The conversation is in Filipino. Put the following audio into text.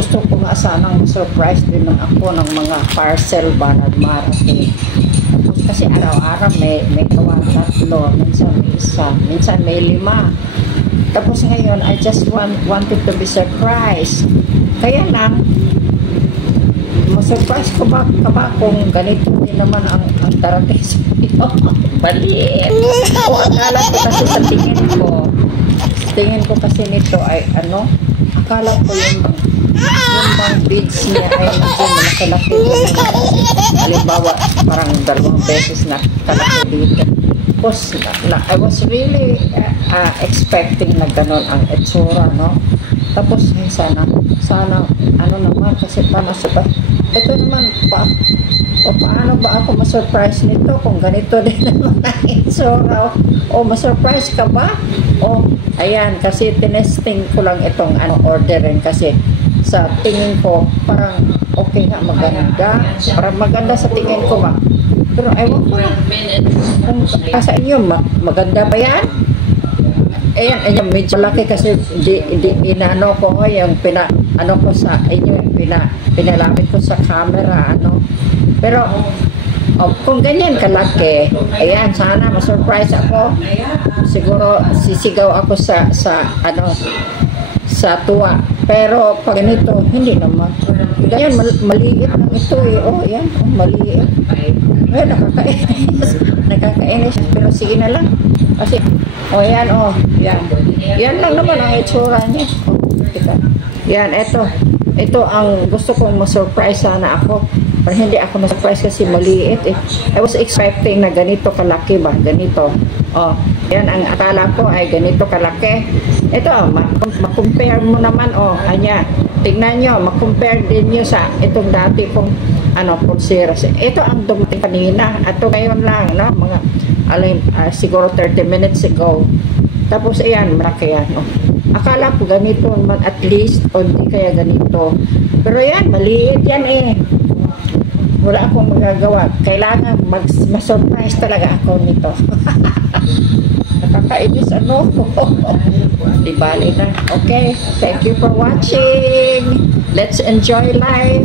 gusto ko nga sanang surprise din ng ako ng mga parcel ba na dumarating. Tapos kasi araw-araw may gawa tatlo, minsan may isa, minsan may 5. Tapos ngayon, I just wanted to be surprised. Kaya lang, masurprise ko ba kung ganito din naman ang darating sa iyo? Maliit. O akala ko kasi sa tingin ko kasi nito ay akala ko yung bang beads niya ay makalaki din. Halimbawa, parang 2 beses na kalaki dito. Tapos, I was really expecting na gano'n ang itsura, no? Tapos, sana, naman, kasi ito naman, paano ba ako masurprise nito kung ganito din naman ang itsura? O masurprise ka ba? O, ayan, kasi tinesting ko lang itong orderin kasi sa tingin ko, parang okay nga, maganda. Parang maganda sa tingin ko ba? Pero ewan ko na, kung sa inyo, maganda ba yan? Ayan, medyo laki kasi inano ko yung ko sa inyo, pinalapit ko sa camera, Pero, kung ganyan kalaki, ayan, sana ma-surprise ako. Siguro, sisigaw ako sa tuwa. Pero, pag ganito, hindi naman. Ganyan, maliit lang ito eh. Yan, maliit. Nakakainis. Pero sige na lang. Kasi, yan. Yan lang naman ang itsura niya. Yan, ito ang gusto kong ma-surprise sana ako. Pero hindi ako na-surprise kasi maliit eh. I was expecting na ganito kalaki ba? Ganito. Yan ang akala ko ay ganito kalaki. Ito, ma-compare mo naman. Anya. Tignan nyo, ma-compare din nyo sa itong dati kong pulseras. Ito ang dumating kanina. Ito ngayon lang, no? Siguro 30 minutes ago. Tapos, ayan, malaki yan. Akala ko ganito man at least, o hindi kaya ganito. Pero yan, maliit yan eh. Wala akong magagawa. Kailangan ma-surprise talaga ako nito. Nakakainis Di bali na. Okay. Thank you for watching. Let's enjoy life.